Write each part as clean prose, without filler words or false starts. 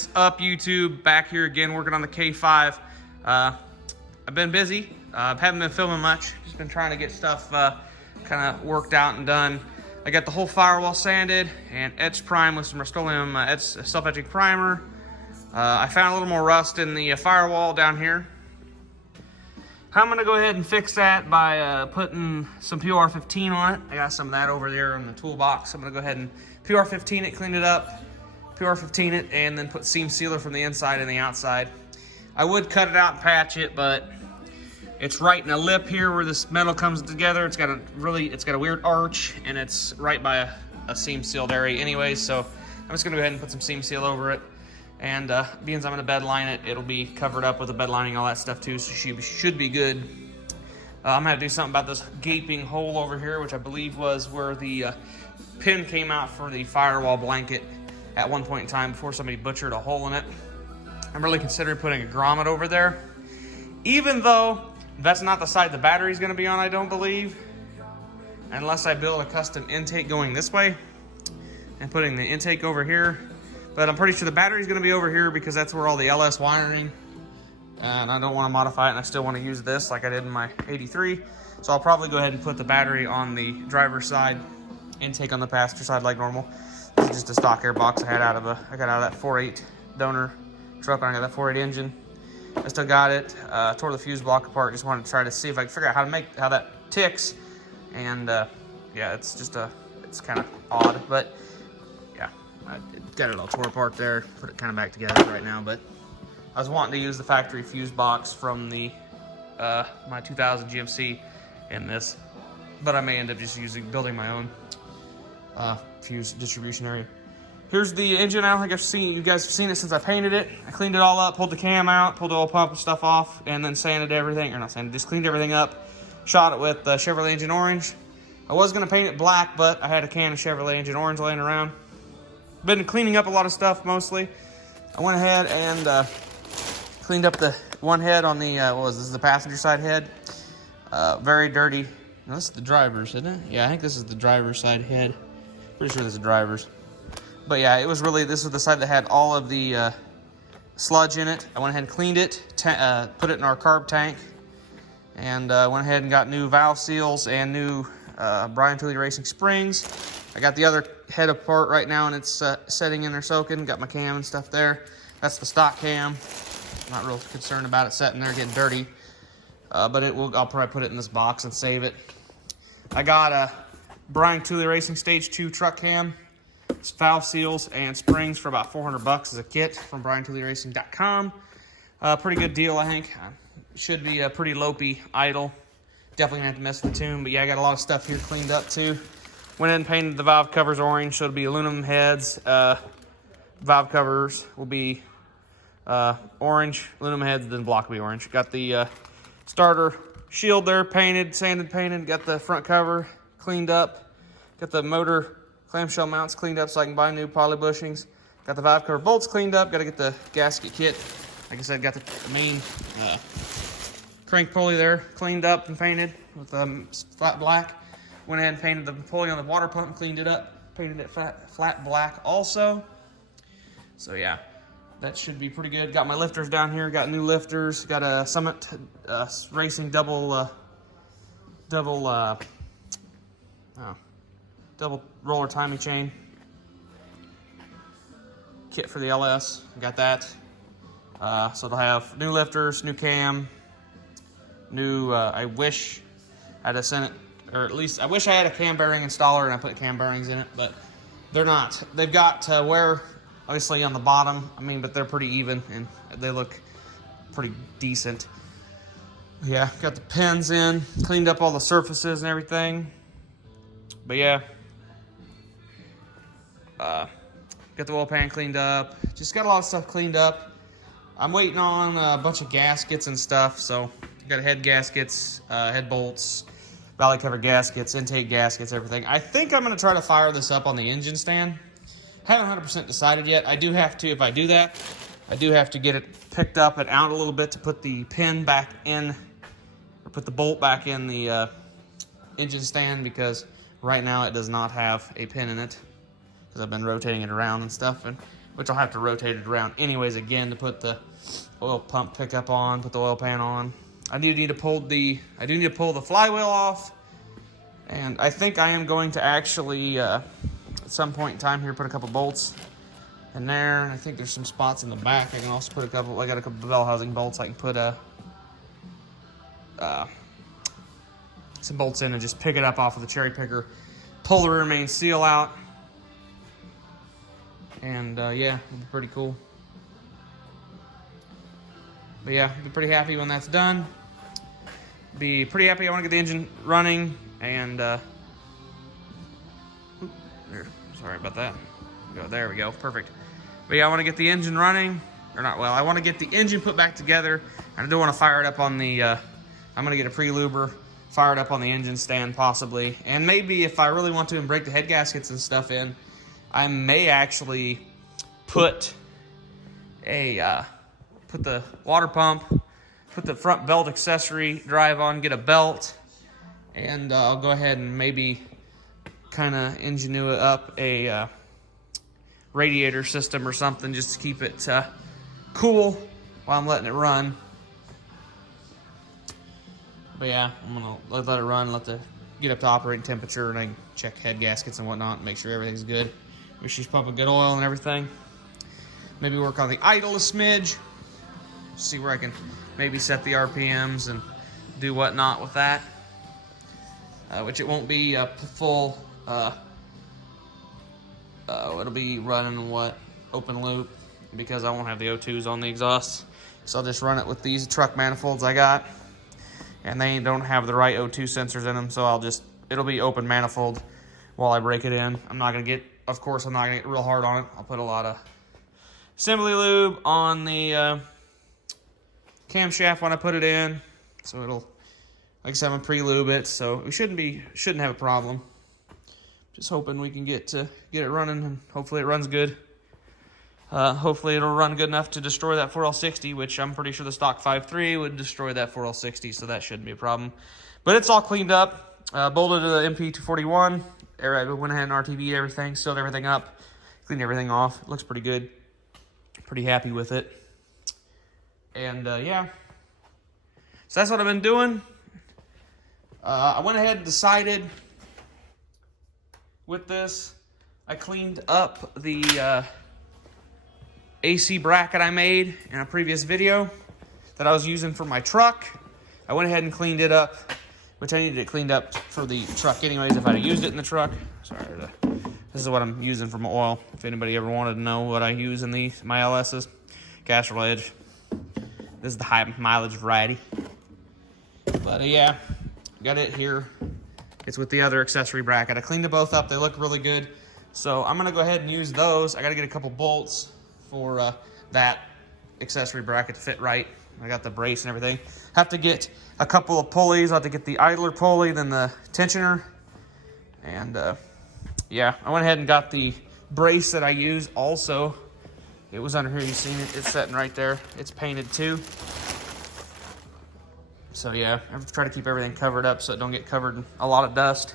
is up, YouTube? Back here again working on the K5. I've been busy. Haven't been filming much. Just been trying to get stuff kind of worked out and done. I got the whole firewall sanded and etched prime with some Rust-Oleum self-etching primer. I found a little more rust in the firewall down here. I'm gonna go ahead and fix that by putting some PR15 on it. I got some of that over there in the toolbox. I'm gonna go ahead and PR15 it, clean it up, PR15 it, and then put seam sealer from the inside and the outside. I would cut it out and patch it, but it's right in a lip here where this metal comes together. It's got a weird arch, and it's right by a seam sealed area anyway. So I'm just gonna go ahead and put some seam seal over it. And being as I'm gonna bed line it, it'll be covered up with the bed lining, all that stuff too, so should be good. I'm gonna do something about this gaping hole over here, which I believe was where the pin came out for the firewall blanket at one point in time before somebody butchered a hole in it. I'm really considering putting a grommet over there, even though that's not the side the battery's gonna be on, I don't believe, unless I build a custom intake going this way and putting the intake over here. But I'm pretty sure the battery's gonna be over here because that's where all the LS wiring, and I don't wanna modify it, and I still wanna use this like I did in my 83. So I'll probably go ahead and put the battery on the driver's side, intake on the passenger side like normal. This is just a stock air box I got out of that 4.8 donor truck when I got that 4.8 engine. I still got it, tore the fuse block apart, just wanted to try to see if I could figure out how that ticks. And yeah, it's kind of odd, but I got it all tore apart there, put it kind of back together right now, but I was wanting to use the factory fuse box from the my 2000 GMC in this, but I may end up just building my own fuse distribution area. Here's the engine. I don't think you guys have seen it since I painted it. I cleaned it all up, pulled the cam out, pulled the oil pump and stuff off, and then sanded everything, or not sanded, just cleaned everything up, shot it with Chevrolet engine orange. I was gonna paint it black, but I had a can of Chevrolet engine orange laying around. Been cleaning up a lot of stuff mostly. I went ahead and cleaned up the one head on the, this is the passenger side head. Very dirty. No, this is the driver's, isn't it? Yeah, I think this is the driver's side head. Pretty sure this is the driver's. But yeah, this was the side that had all of the sludge in it. I went ahead and cleaned it, put it in our carb tank, and went ahead and got new valve seals and new Brian Tooley Racing springs. I got the other head apart right now, and it's setting in there soaking. Got my cam and stuff there. That's the stock cam. Not real concerned about it setting there getting dirty, but I'll probably put it in this box and save it. I got a Brian Tooley Racing Stage 2 truck cam. It's valve seals and springs for about $400 as a kit from BrianTooleyRacing.com. Pretty good deal, I think. Should be a pretty lopey idle. Definitely gonna have to mess with the tune, but yeah, I got a lot of stuff here cleaned up too. Went in and painted the valve covers orange, so it'll be aluminum heads. Valve covers will be orange, aluminum heads, then block will be orange. Got the starter shield there painted, sanded, painted. Got the front cover cleaned up. Got the motor clamshell mounts cleaned up so I can buy new poly bushings. Got the valve cover bolts cleaned up. Got to get the gasket kit. Like I said, got the main crank pulley there cleaned up and painted with flat black. Went ahead and painted the pulley on the water pump and cleaned it up. Painted it flat black also. So yeah, that should be pretty good. Got my lifters down here. Got new lifters. Got a Summit Racing double roller timing chain kit for the LS. Got that. So they'll have new lifters, new cam, new. I wish I'd have sent it. Or at least, I wish I had a cam bearing installer and I put cam bearings in it, but they're not. They've got wear, obviously, on the bottom, but they're pretty even, and they look pretty decent. Yeah, got the pins in, cleaned up all the surfaces and everything. But yeah, got the oil pan cleaned up. Just got a lot of stuff cleaned up. I'm waiting on a bunch of gaskets and stuff, so got head gaskets, head bolts, valley cover gaskets, intake gaskets, everything. I think I'm going to try to fire this up on the engine stand. Haven't 100% decided yet. I do have to, if I do that, I do have to get it picked up and out a little bit to put the pin back in, or put the bolt back in the engine stand, because right now it does not have a pin in it, because I've been rotating it around and stuff. And which I'll have to rotate it around anyways again to put the oil pump pickup on, put the oil pan on. I do need to pull the flywheel off, and I think I am going to actually at some point in time here put a couple bolts in there, and I think there's some spots in the back. I can also put I got a couple bell housing bolts. I can put some bolts in and just pick it up off of the cherry picker, pull the rear main seal out, and yeah, it'll be pretty cool. But yeah, I'll be pretty happy when that's done. Be pretty happy. I want to get the engine running, and there, sorry about that. There we go, perfect. But yeah, I want to get the engine running, or not. Well, I want to get the engine put back together, and I do want to fire it up on the. I'm gonna get a pre-luber, fire it up on the engine stand possibly, and maybe if I really want to and break the head gaskets and stuff in, I may actually put put the water pump, put the front belt accessory drive on, get a belt, and I'll go ahead and maybe kind of engineer up a radiator system or something just to keep it cool while I'm letting it run. But yeah, I'm gonna let it run, get up to operating temperature, and I can check head gaskets and whatnot and make sure everything's good. Make sure she's pumping good oil and everything. Maybe work on the idle a smidge. See where I can maybe set the RPMs and do whatnot with that. Which it won't be a full, it'll be running open loop, because I won't have the O2s on the exhaust. So I'll just run it with these truck manifolds I got. And they don't have the right O2 sensors in them, so it'll be open manifold while I break it in. Of course, I'm not gonna get real hard on it. I'll put a lot of assembly lube on the camshaft when I put it in, so it'll, like I said, I'm gonna pre-lube it, so we shouldn't have a problem. Just hoping we can get it running, and hopefully it runs good. Hopefully it'll run good enough to destroy that 4L60, which I'm pretty sure the stock 5.3 would destroy that 4L60, so that shouldn't be a problem. But it's all cleaned up, bolted to the MP241. I went ahead and RTV'd everything, sealed everything up, cleaned everything off. It looks pretty good. Pretty happy with it. And yeah, so that's what I've been doing. I went ahead and decided with this, I cleaned up the AC bracket I made in a previous video that I was using for my truck. I went ahead and cleaned it up, which I needed it cleaned up for the truck anyways if I'd have used it in the truck. This is what I'm using for my oil. If anybody ever wanted to know what I use in my LS's, Castrol Edge. This is the high mileage variety. But yeah, got it here. It's with the other accessory bracket. I cleaned them both up. They look really good. So I'm gonna go ahead and use those. I gotta get a couple bolts for that accessory bracket to fit right. I got the brace and everything. Have to get a couple of pulleys. I have to get the idler pulley, then the tensioner. And yeah, I went ahead and got the brace that I use also. It was under here, you've seen it. It's sitting right there. It's painted too. So yeah, I have to try to keep everything covered up so it don't get covered in a lot of dust.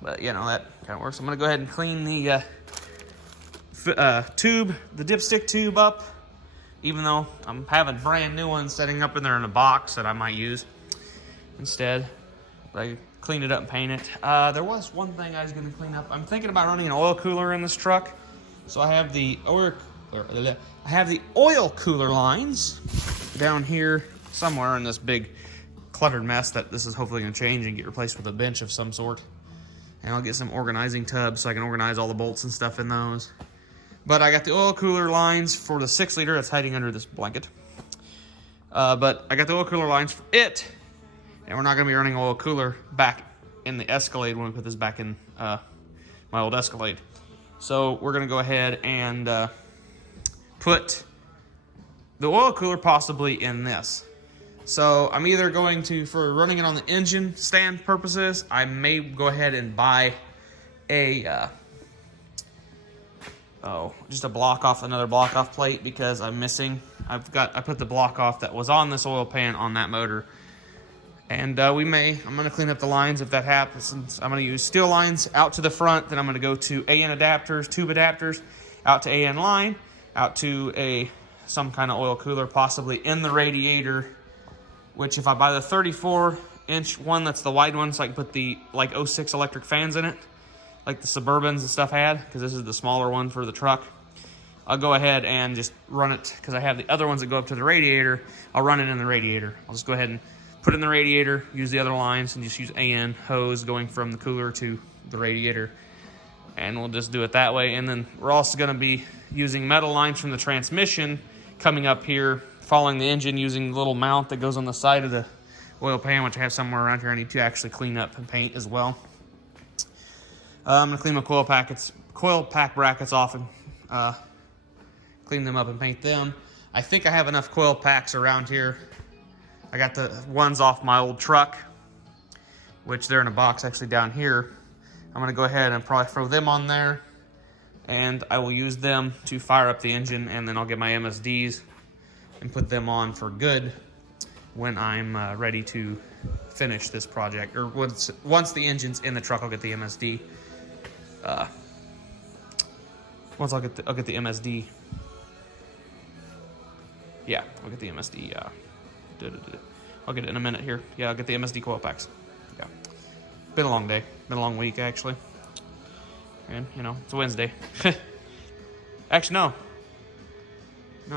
But you know, that kind of works. I'm gonna go ahead and clean the tube, the dipstick tube up, even though I'm having brand new ones setting up in there in a box that I might use instead. But I cleaned it up and paint it. There was one thing I was going to clean up. I'm thinking about running an oil cooler in this truck. So I have the oil cooler lines down here somewhere in this big cluttered mess that this is hopefully going to change and get replaced with a bench of some sort. And I'll get some organizing tubs so I can organize all the bolts and stuff in those. But I got the oil cooler lines for the 6-liter that's hiding under this blanket. But I got the oil cooler lines for it. And we're not going to be running oil cooler back in the Escalade when we put this back in my old Escalade. So we're going to go ahead and put the oil cooler possibly in this. So I'm either going to, for running it on the engine stand purposes, I may go ahead and buy a just a another block off plate, because I'm missing. I put the block off that was on this oil pan on that motor. And I'm going to clean up the lines if that happens. I'm going to use steel lines out to the front. Then I'm going to go to AN adapters, tube adapters, out to AN line, out to some kind of oil cooler, possibly in the radiator, which if I buy the 34-inch one, that's the wide one, so I can put the like 06 electric fans in it, like the Suburbans and stuff had, because this is the smaller one for the truck. I'll go ahead and just run it, because I have the other ones that go up to the radiator. I'll run it in the radiator. I'll just go ahead and put it in the radiator, use the other lines, and just use AN hose going from the cooler to the radiator. And we'll just do it that way. And then we're also going to be using metal lines from the transmission coming up here, following the engine, using the little mount that goes on the side of the oil pan, which I have somewhere around here I need to actually clean up and paint as well. I'm going to clean my coil pack brackets off and clean them up and paint them. I think I have enough coil packs around here. I got the ones off my old truck, which they're in a box actually down here. I'm gonna go ahead and probably throw them on there, and I will use them to fire up the engine, and then I'll get my MSDs and put them on for good when I'm ready to finish this project. Or once the engine's in the truck, I'll get the MSD. Once I'll get the MSD. Yeah, I'll get the MSD. I'll get it in a minute here. Yeah, I'll get the MSD coil packs. Yeah, been a long day. Been a long week actually. And you know, it's a Wednesday. Actually, no,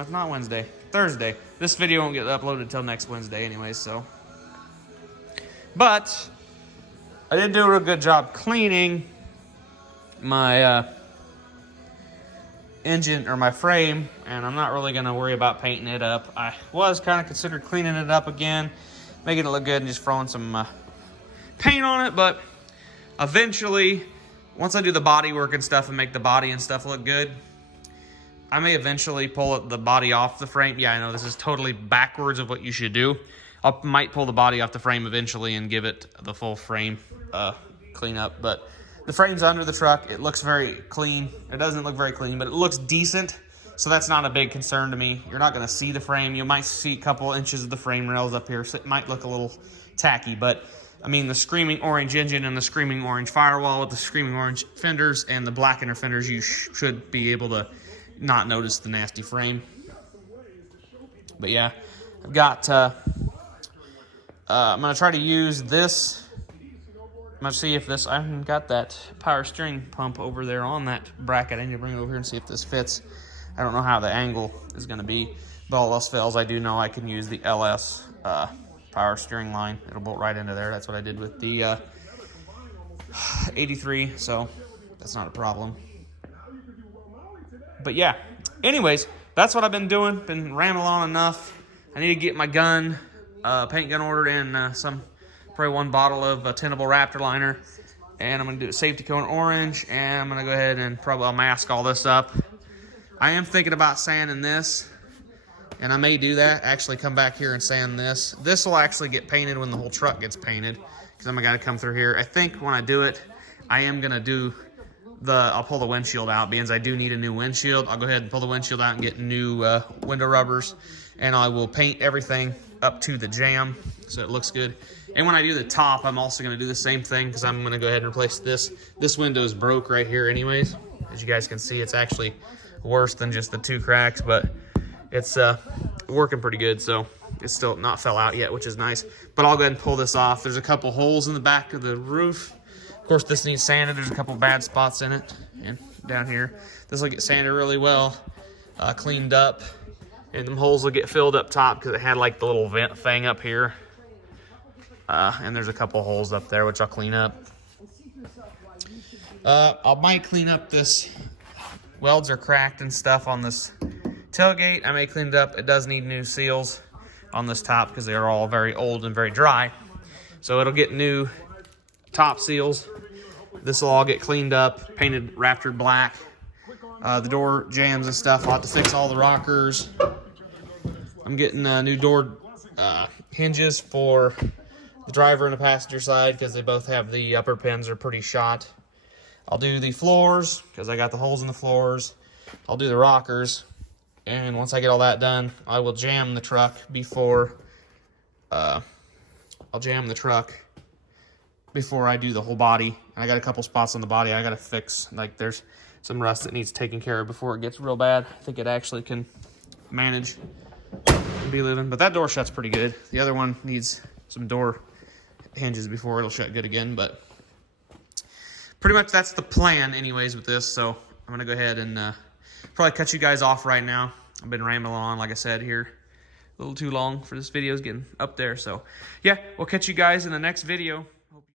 it's not Wednesday. Thursday. This video won't get uploaded until next Wednesday, anyways. So, but I did do a real good job cleaning my engine or my frame, and I'm not really gonna worry about painting it up. I was kind of considered cleaning it up again, making it look good, and just throwing some paint on it. But eventually, once I do the body work and stuff and make the body and stuff look good, I may eventually pull the body off the frame. Yeah, I know this is totally backwards of what you should do. I might pull the body off the frame eventually and give it the full frame cleanup. But the frame's under the truck. It looks very clean. It doesn't look very clean, but it looks decent. So that's not a big concern to me. You're not going to see the frame. You might see a couple inches of the frame rails up here, so it might look a little tacky. But, I mean, the screaming orange engine and the screaming orange firewall with the screaming orange fenders and the black inner fenders, you should be able to not notice the nasty frame. But, yeah, I've got... I'm going to try to use this. I'm going to see if this... I haven't got that power steering pump over there on that bracket. I need to bring it over here and see if this fits. I don't know how the angle is going to be. But all else fails, I do know I can use the LS power steering line. It'll bolt right into there. That's what I did with the 83. So that's not a problem. But yeah. Anyways, that's what I've been doing. Been rambling on enough. I need to get my gun... paint gun ordered and probably one bottle of Tenable Raptor liner, and I'm going to do a safety cone orange, and I'm going to go ahead and probably I'll mask all this up. I am thinking about sanding this, and I may do that, actually come back here and sand this. This will actually get painted when the whole truck gets painted, because I'm going to come through here. I think when I do it, I am going to do I'll pull the windshield out, because I do need a new windshield. I'll go ahead and pull the windshield out and get new window rubbers, and I will paint everything up to the jam so it looks good. And when I do the top, I'm also going to do the same thing, because I'm going to go ahead and replace this. This window is broke right here anyways. As you guys can see, it's actually worse than just the 2 cracks, but it's working pretty good, so it's still not fell out yet, which is nice. But I'll go ahead and pull this off. There's a couple holes in the back of the roof. Of course, this needs sanded. There's a couple bad spots in it, and down here. This will get sanded really well, cleaned up. And them holes will get filled up top because it had like the little vent thing up here. And there's a couple holes up there, which I'll clean up. I might clean up this. Welds are cracked and stuff on this tailgate. I may clean it up. It does need new seals on this top because they're all very old and very dry. So it'll get new top seals. This will all get cleaned up, painted Raptor black. The door jams and stuff. I'll have to fix all the rockers. I'm getting new door hinges for the driver and the passenger side because they both have the upper pins are pretty shot. I'll do the floors because I got the holes in the floors. I'll do the rockers. And once I get all that done, I will jam the truck before I do the whole body. And I got a couple spots on the body I got to fix. Like there's some rust that needs taken care of before it gets real bad. I think it actually can manage to be living, but that door shuts pretty good. The other one needs some door hinges before it'll shut good again, but pretty much that's the plan anyways with this. So I'm gonna go ahead and probably cut you guys off right now. I've been rambling on, like I said, here a little too long for this video. Is getting up there. So yeah, we'll catch you guys in the next video.